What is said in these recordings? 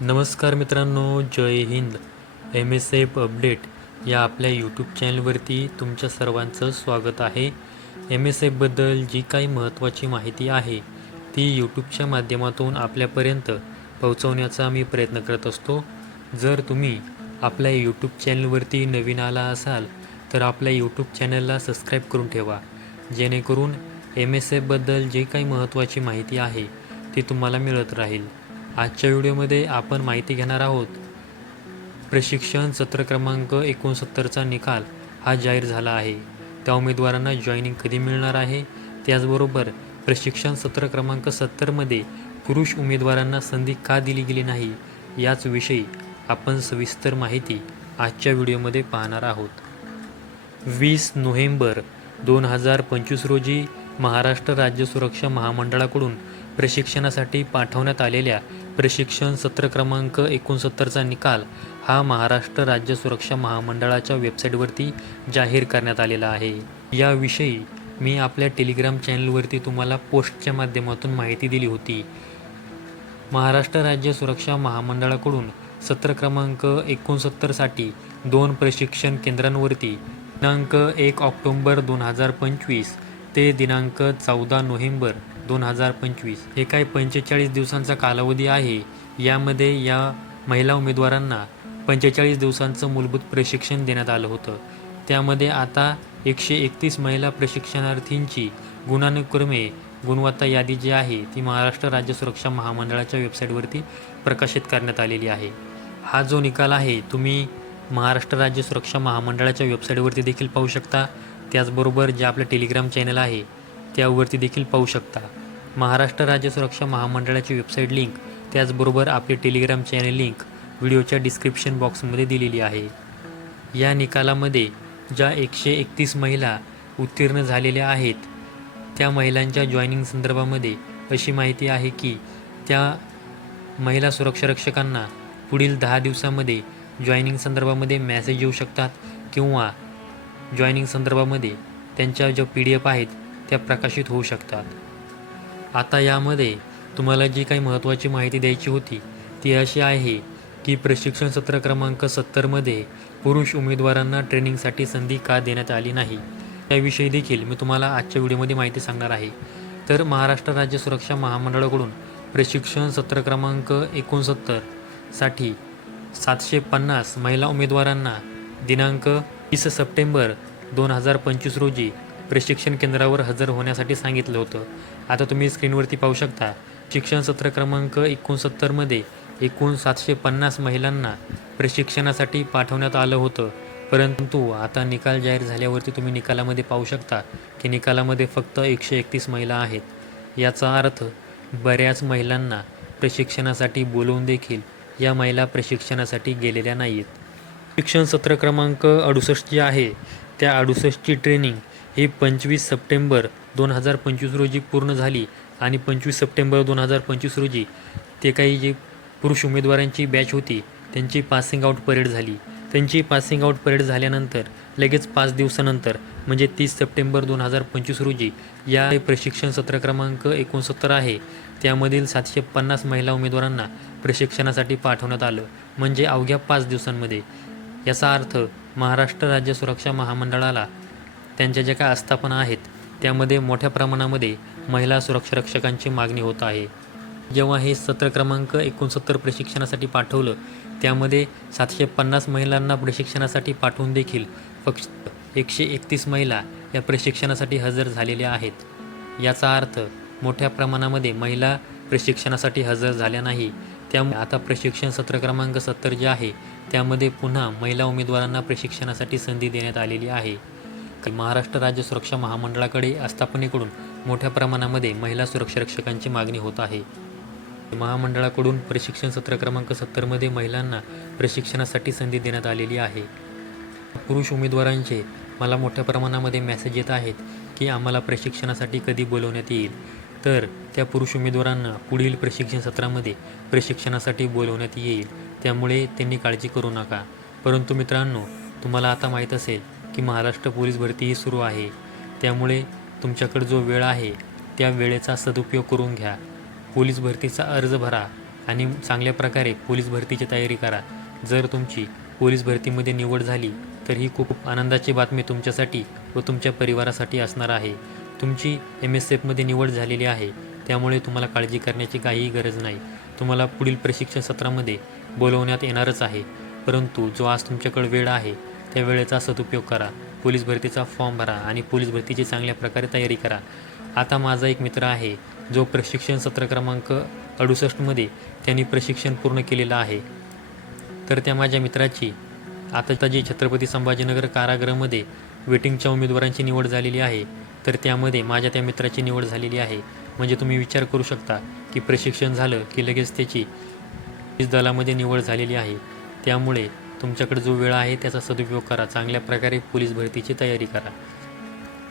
नमस्कार मित्रांनो Jai Hind. M S F update या आपल्या यूट्यूब चॅनलवरती तुमच्या सर्वांचं स्वागत आहे. एम एस एफबद्दल जी काही महत्त्वाची माहिती आहे ती यूट्यूबच्या माध्यमातून आपल्यापर्यंत पोहोचवण्याचा मी प्रयत्न करत असतो. जर तुम्ही आपल्या यूट्यूब चॅनलवरती नवीन आला असाल तर आपल्या यूट्यूब चॅनलला सबस्क्राईब करून ठेवा. जेणेकरून एम एस एफबद्दल जी काही महत्त्वाची माहिती आहे ती तुम्हाला मिळत राहील. आजच्या व्हिडिओमध्ये आपण माहिती घेणार आहोत प्रशिक्षण सत्र क्रमांक एकोणसत्तरचा निकाल हा जाहीर झाला आहे. त्या उमेदवारांना जॉईनिंग कधी मिळणार आहे? त्याचबरोबर प्रशिक्षण सत्र क्रमांक सत्तरमध्ये पुरुष उमेदवारांना संधी का दिली गेली नाही? याच विषयी आपण सविस्तर माहिती आजच्या व्हिडिओमध्ये पाहणार आहोत. वीस नोव्हेंबर दोन हजार पंचवीस रोजी महाराष्ट्र राज्य सुरक्षा महामंडळाकडून प्रशिक्षणासाठी पाठवण्यात आलेल्या प्रशिक्षण सत्र क्रमांक एकोणसत्तरचा निकाल हा महाराष्ट्र राज्य सुरक्षा महामंडळाच्या वेबसाईटवरती जाहीर करण्यात आलेला आहे. याविषयी मी आपल्या टेलिग्राम चॅनलवरती तुम्हाला पोस्टच्या माध्यमातून माहिती दिली होती. महाराष्ट्र राज्य सुरक्षा महामंडळाकडून सत्र क्रमांक एकोणसत्तरसाठी दोन प्रशिक्षण केंद्रांवरती दिनांक एक ऑक्टोंबर दोन हजार पंचवीस ते दिनांक चौदा नोव्हेंबर दोन हजार पंचवीस. हे काय पंचेचाळीस दिवसांचा कालावधी आहे? यामध्ये या महिला उमेदवारांना पंचेचाळीस दिवसांचं मूलभूत प्रशिक्षण देण्यात आलं होतं. त्यामध्ये आता एकशे एकतीस महिला प्रशिक्षणार्थींची गुणानुक्रमे गुणवत्ता यादी जी आहे ती महाराष्ट्र राज्य सुरक्षा महामंडळाच्या वेबसाईटवरती प्रकाशित करण्यात आलेली आहे. हा जो निकाल आहे तुम्ही महाराष्ट्र राज्य सुरक्षा महामंडळाच्या वेबसाईटवरती देखील पाहू शकता. त्याचबरोबर जे आपलं टेलिग्राम चॅनल आहे त्यावरती देखील पाहू शकता. महाराष्ट्र राज्य सुरक्षा महामंडळाची वेबसाईट लिंक त्याचबरोबर आपली टेलिग्राम चॅनल लिंक व्हिडिओच्या डिस्क्रिप्शन बॉक्समध्ये दिलेली आहे. या निकालामध्ये ज्या एकशे एकतीस महिला उत्तीर्ण झालेल्या आहेत त्या महिलांच्या जॉईनिंग संदर्भामध्ये अशी माहिती आहे की त्या महिला सुरक्षारक्षकांना पुढील दहा दिवसामध्ये जॉईनिंग संदर्भामध्ये मॅसेज येऊ शकतात किंवा जॉईनिंग संदर्भामध्ये त्यांच्या ज्या पी डी एफ आहेत त्या प्रकाशित होऊ शकतात. आता यामध्ये तुम्हाला जी काही महत्त्वाची माहिती द्यायची होती ती अशी आहे की प्रशिक्षण सत्र क्रमांक सत्तरमध्ये पुरुष उमेदवारांना ट्रेनिंगसाठी संधी का देण्यात आली नाही याविषयी देखील मी तुम्हाला आजच्या व्हिडिओमध्ये माहिती सांगणार आहे. तर महाराष्ट्र राज्य सुरक्षा महामंडळाकडून प्रशिक्षण सत्र क्रमांक एकोणसत्तरसाठी सातशे पन्नास महिला उमेदवारांना दिनांक वीस सप्टेंबर दोन हजार पंचवीस रोजी प्रशिक्षण केंद्रावर हजर होण्यासाठी सांगितलं होतं. आता तुम्ही स्क्रीनवरती पाहू शकता शिक्षण सत्र क्रमांक एकोणसत्तरमध्ये एकूण सातशे पन्नास महिलांना प्रशिक्षणासाठी पाठवण्यात आलं होतं. परंतु आता निकाल जाहीर झाल्यावरती तुम्ही निकालामध्ये पाहू शकता की निकालामध्ये फक्त एकशे एकतीस महिला आहेत. याचा अर्थ बऱ्याच महिलांना प्रशिक्षणासाठी बोलवून देखील या महिला प्रशिक्षणासाठी गेलेल्या नाही आहेत शिक्षण सत्र क्रमांक अडुसष्ट जे आहे त्या अडुसष्टची ट्रेनिंग ही पंचवीस सप्टेंबर दोन हजार पंचवीस रोजी पूर्ण झाली आणि पंचवीस सप्टेंबर दोन हजार पंचवीस रोजी ते काही जे पुरुष उमेदवारांची बॅच होती त्यांची पासिंग आऊट परेड झाली. त्यांची पासिंग आऊट परेड झाल्यानंतर लगेच पाच दिवसानंतर म्हणजे तीस सप्टेंबर दोन हजार पंचवीस रोजी या प्रशिक्षण सत्र क्रमांक एकोणसत्तर आहे. त्यामधील सातशे पन्नास महिला उमेदवारांना प्रशिक्षणासाठी पाठवण्यात आलं म्हणजे अवघ्या पाच दिवसांमध्ये. याचा अर्थ महाराष्ट्र राज्य सुरक्षा महामंडळाला त्यांच्या ज्या काय आस्थापना आहेत त्यामध्ये मोठ्या प्रमाणामध्ये महिला सुरक्षारक्षकांची मागणी होत आहे. जेव्हा हे सत्र क्रमांक एकोणसत्तर प्रशिक्षणासाठी पाठवलं त्यामध्ये सातशे पन्नास महिलांना प्रशिक्षणासाठी पाठवून देखील फक्त एकशे एकतीस महिला या प्रशिक्षणासाठी हजर झालेल्या आहेत. याचा अर्थ मोठ्या प्रमाणामध्ये महिला प्रशिक्षणासाठी हजर झाल्या नाही. त्यामुळे आता प्रशिक्षण सत्र क्रमांक सत्तर जे आहे त्यामध्ये पुन्हा महिला उमेदवारांना प्रशिक्षणासाठी संधी देण्यात आलेली आहे. महाराष्ट्र राज्य सुरक्षा महामंडळाकडे आस्थापनेकडून मोठ्या प्रमाणामध्ये महिला सुरक्षारक्षकांची मागणी होत आहे. महामंडळाकडून प्रशिक्षण सत्र क्रमांक सत्तरमध्ये महिलांना प्रशिक्षणासाठी संधी देण्यात आलेली आहे. पुरुष उमेदवारांचे मला मोठ्या प्रमाणामध्ये मेसेज येत आहेत की आम्हाला प्रशिक्षणासाठी कधी बोलवण्यात येईल. तर त्या पुरुष उमेदवारांना पुढील प्रशिक्षण सत्रामध्ये प्रशिक्षणासाठी बोलवण्यात येईल. त्यामुळे त्यांनी काळजी करू नका. परंतु मित्रांनो तुम्हाला आता माहीत असेल की महाराष्ट्र पोलीस भरतीही सुरू आहे. त्यामुळे तुमच्याकडे जो वेळ आहे त्या वेळेचा सदुपयोग करून घ्या. पोलीस भरतीचा अर्ज भरा आणि चांगल्या प्रकारे पोलीस भरतीची तयारी करा. जर तुमची पोलीस भरतीमध्ये निवड झाली तर ही खूप आनंदाची बातमी तुमच्यासाठी व तुमच्या परिवारासाठी असणार आहे. तुमची एम एस एफमध्ये निवड झालेली आहे त्यामुळे तुम्हाला काळजी करण्याची काहीही गरज नाही. तुम्हाला पुढील प्रशिक्षण सत्रामध्ये बोलवण्यात येणारच आहे. परंतु जो आज तुमच्याकडे वेळ आहे त्या वेळेचा सदुपयोग करा. पोलीस भरतीचा फॉर्म भरा आणि पोलीस भरतीची चांगल्या प्रकारे तयारी करा. आता माझा एक मित्र आहे जो प्रशिक्षण सत्र क्रमांक अडुसष्टमध्ये त्यांनी प्रशिक्षण पूर्ण केलेलं आहे. तर त्या माझ्या मित्राची आता जी छत्रपती संभाजीनगर कारागृहामध्ये वेटिंगच्या उमेदवारांची निवड झालेली आहे तर त्यामध्ये माझ्या त्या मित्राची निवड झालेली आहे. म्हणजे तुम्ही विचार करू शकता की प्रशिक्षण झालं की लगेच त्याची दलामध्ये निवड झालेली आहे. त्यामुळे तुमच्याकडे जो वेळ आहे त्याचा सदुपयोग करा. चांगल्या प्रकारे पोलीस भरतीची तयारी करा.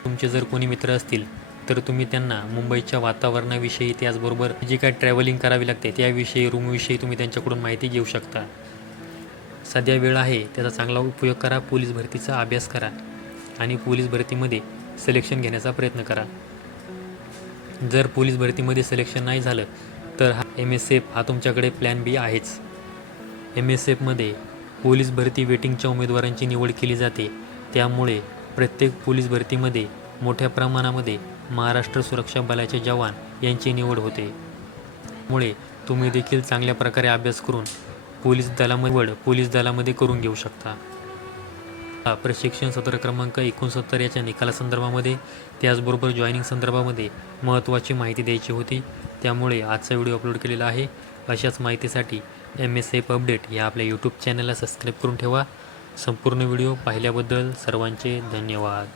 तुमचे जर कोणी मित्र असतील तर तुम्ही त्यांना मुंबईच्या वातावरणाविषयी त्याचबरोबर जी काय ट्रॅव्हलिंग करावी लागते त्याविषयी रूमविषयी तुम्ही त्यांच्याकडून माहिती घेऊ शकता. सध्या वेळ आहे त्याचा चांगला उपयोग करा पोलीस भरतीचा अभ्यास करा आणि पोलीस भरतीमध्ये सिलेक्शन घेण्याचा प्रयत्न करा. जर पोलीस भरतीमध्ये सिलेक्शन नाही झालं तर हा एम एस एफ हा तुमच्याकडे प्लॅन बी आहेच. एम एस एफमध्ये पोलीस भरती वेटिंगच्या उमेदवारांची निवड केली जाते. त्यामुळे प्रत्येक पोलीस भरतीमध्ये मोठ्या प्रमाणामध्ये महाराष्ट्र सुरक्षा बलाचे जवान यांची निवड होते. त्यामुळे तुम्ही देखील चांगल्या प्रकारे अभ्यास करून पोलीस दलामध्ये निवड पोलीस दलामध्ये करून घेऊ शकता. हा प्रशिक्षण सत्र क्रमांक एकोणसत्तर याच्या निकालासंदर्भामध्ये त्याचबरोबर जॉईनिंग संदर्भामध्ये महत्त्वाची माहिती द्यायची होती. त्यामुळे आजचा व्हिडिओ अपलोड केलेला आहे. अशाच माहितीसाठी एम एस एफ अपडेट या आपल्या यूट्यूब चॅनलला सबस्क्राईब करून ठेवा. संपूर्ण व्हिडिओ पाहिल्याबद्दल सर्वांचे धन्यवाद.